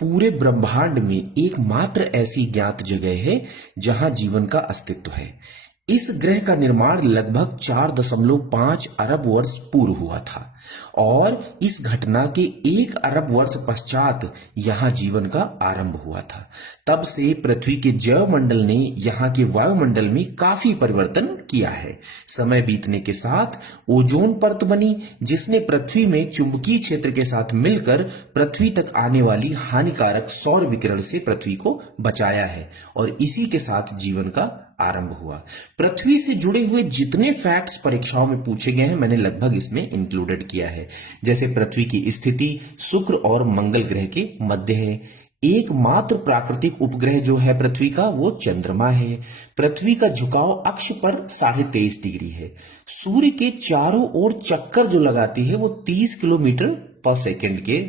पूरे ब्रह्मांड में एकमात्र ऐसी ज्ञात जगह है जहां जीवन का अस्तित्व है। इस ग्रह का निर्माण लगभग 4.5 अरब वर्ष पूर्व हुआ था और इस घटना के 1 अरब वर्ष पश्चात यहां जीवन का आरंभ हुआ था। तब से पृथ्वी के जैवमंडल ने यहां के वायुमंडल में काफी परिवर्तन किया है। समय बीतने के साथ ओजोन परत बनी, जिसने पृथ्वी में चुंबकीय क्षेत्र के साथ मिलकर पृथ्वी तक आने वाली हानिकारक सौर विकिरण से पृथ्वी को बचाया है और इसी के साथ जीवन का आरंभ हुआ। पृथ्वी से जुड़े हुए जितने फैक्ट्स परीक्षाओं में पूछे गए हैं मैंने लगभग इसमें इंक्लूडेड किया है। जैसे पृथ्वी की स्थिति शुक्र और मंगल ग्रह के मध्य है। एकमात्र प्राकृतिक उपग्रह जो है पृथ्वी का वो चंद्रमा है। पृथ्वी का झुकाव अक्ष पर 23.5 डिग्री है। सूर्य के चारों ओर चक्कर जो लगाती है वो 30 किलोमीटर पर सेकंड के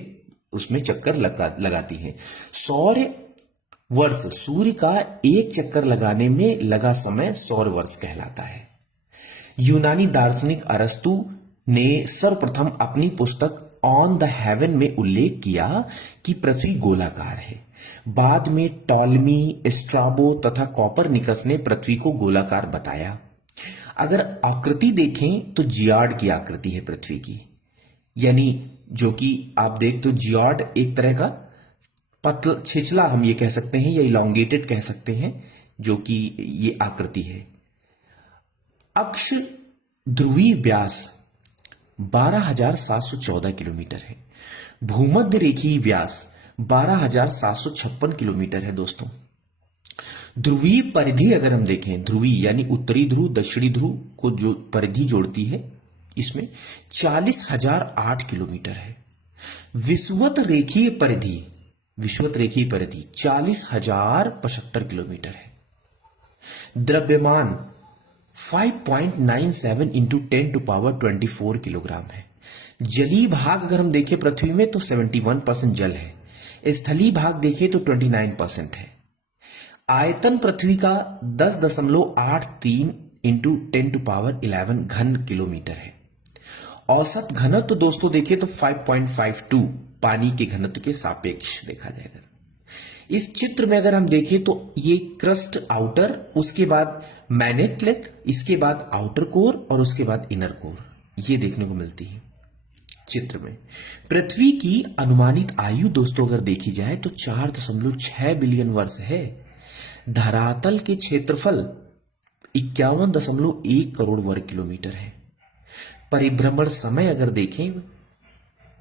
उसमें चक्कर लगाती है। सौर वर्ष सूर्य का एक चक्कर लगाने में लगा समय सौर वर्ष कहलाता है। यूनानी दार्शनिक अरस्तु ने सर्वप्रथम अपनी पुस्तक ऑन द हेवन में उल्लेख किया कि पृथ्वी गोलाकार है। बाद में टॉलमी, स्ट्राबो तथा कॉपरनिकस ने पृथ्वी को गोलाकार बताया। अगर आकृति देखें तो जियाड की आकृति है पृथ्वी की, यानी जो कि आप देख तो जियाड एक तरह का पतला छिछला हम ये कह सकते हैं या इलोंगेटेड कह सकते हैं, जो कि ये आकृति है। अक्ष ध्रुवीय व्यास 12,714 किलोमीटर है। भूमध्य रेखीय व्यास 12,756 किलोमीटर है दोस्तों। ध्रुवीय परिधि अगर हम देखें, ध्रुवीय यानी उत्तरी ध्रुव दक्षिणी ध्रुव को जो परिधि जोड़ती है इसमें 40,008 किलोमीटर है। विषुवत रेखीय परिधि 40,075 किलोमीटर है। द्रव्यमान 5.97 इंटू 10⁻24 किलोग्राम है। जलीय भाग अगर हम देखें पृथ्वी में तो 71% जल है। स्थलीय भाग देखें तो 29% है। आयतन पृथ्वी का 10.83 इंटू 10⁻11 घन किलोमीटर है। औसत घनत्व दोस्तों देखें तो 5.52 पानी के घनत्व के सापेक्ष देखा जाएगा। इस चित्र में अगर हम देखें तो ये क्रस्ट आउटर, उसके बाद मैग्नेटलेट, इसके बाद आउटर कोर और उसके बाद इनर कोर, ये देखने को मिलती है चित्र में। पृथ्वी की अनुमानित आयु दोस्तों अगर देखी जाए तो 4.6 बिलियन वर्ष है। धरातल के क्षेत्रफल 51.1 करोड़ वर्ग किलोमीटर है। परिभ्रमण समय अगर देखें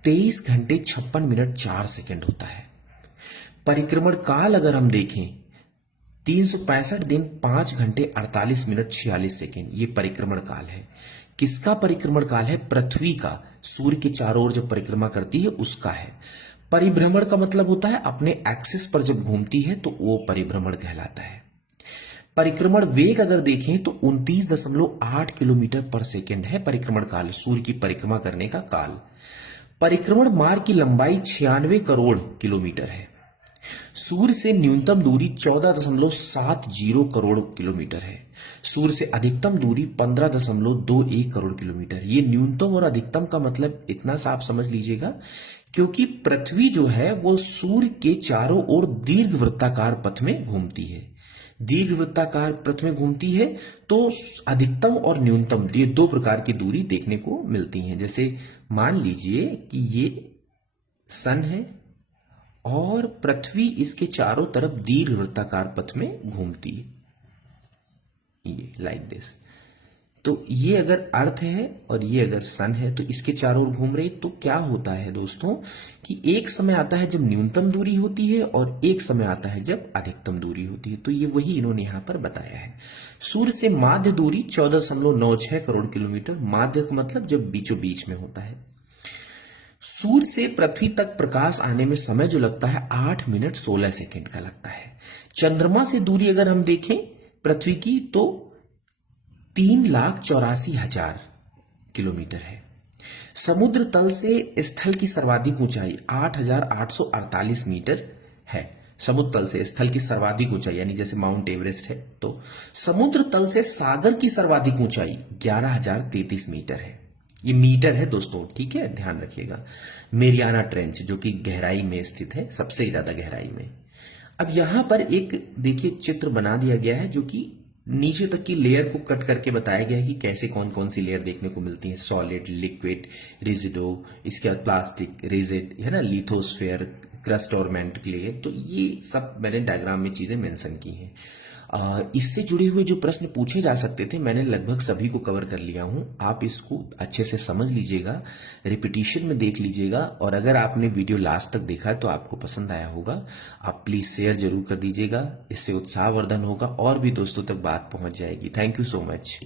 23 घंटे 56 मिनट 4 सेकंड होता है। परिक्रमण काल अगर हम देखें 365 दिन 5 घंटे 48 मिनट 46 सेकंड, ये परिक्रमण काल है। किसका परिक्रमण काल है? पृथ्वी का। सूर्य के चारों ओर जब परिक्रमा करती है उसका है। परिभ्रमण का मतलब होता है अपने एक्सिस पर जब घूमती है तो वो परिभ्रमण कहलाता है। परिक्रमण वेग अगर देखें तो 29.8 किलोमीटर पर सेकंड है परिक्रमण काल, सूर्य की परिक्रमा करने का काल। परिक्रमण मार्ग की लंबाई 96 करोड़ किलोमीटर है। सूर्य से न्यूनतम दूरी 14.70 करोड़ किलोमीटर है। सूर्य से अधिकतम दूरी 15.21 करोड़ किलोमीटर। ये न्यूनतम और अधिकतम का मतलब इतना सा आप समझ लीजिएगा, क्योंकि पृथ्वी जो है वो सूर्य के चारों ओर दीर्घवृत्ताकार पथ में घूमती है। दीर्घवृत्ताकार पथ में घूमती है तो अधिकतम और न्यूनतम ये दो प्रकार की दूरी देखने को मिलती हैं। जैसे मान लीजिए कि ये सन है और पृथ्वी इसके चारों तरफ दीर्घवृत्ताकार पथ में घूमती है, ये लाइक दिस। तो ये अगर अर्थ है और ये अगर सन है तो इसके चारों ओर घूम रही, तो क्या होता है दोस्तों कि एक समय आता है जब न्यूनतम दूरी होती है और एक समय आता है जब अधिकतम दूरी होती है। तो ये वही इन्होंने यहां पर बताया है। सूर्य से माध्य दूरी 14.96 करोड़ किलोमीटर। माध्य का मतलब जब बीचों बीच में होता है। सूर्य से पृथ्वी तक प्रकाश आने में समय जो लगता है 8 मिनट 16 सेकंड का लगता है। चंद्रमा से दूरी अगर हम देखें पृथ्वी की तो 3,84,000 किलोमीटर है। समुद्र तल से स्थल की सर्वाधिक ऊंचाई 8,848 मीटर है। समुद्र तल से स्थल की सर्वाधिक ऊंचाई यानी जैसे माउंट एवरेस्ट है, तो समुद्र तल से सागर की सर्वाधिक ऊंचाई 11,033 मीटर है। ये मीटर है दोस्तों, ठीक है, ध्यान रखिएगा। मेरियाना ट्रेंच जो कि गहराई में स्थित है, सबसे ज्यादा गहराई में। अब यहां पर एक देखिए चित्र बना दिया गया है जो कि नीचे तक की लेयर को कट करके बताया गया है कि कैसे कौन कौन सी लेयर देखने को मिलती है। सॉलिड, लिक्विड, रिजिडो, इसके बाद प्लास्टिक, रिजिड, है ना, लिथोस्फेयर, क्रस्ट और मैंटल लेयर। तो ये सब मैंने डायग्राम में चीजें मेंशन की हैं। इससे जुड़े हुए जो प्रश्न पूछे जा सकते थे मैंने लगभग सभी को कवर कर लिया हूं। आप इसको अच्छे से समझ लीजिएगा, रिपीटिशन में देख लीजिएगा, और अगर आपने वीडियो लास्ट तक देखा है तो आपको पसंद आया होगा। आप प्लीज शेयर जरूर कर दीजिएगा, इससे उत्साहवर्धन होगा और भी दोस्तों तक बात पहुंच जाएगी। Thank you so much.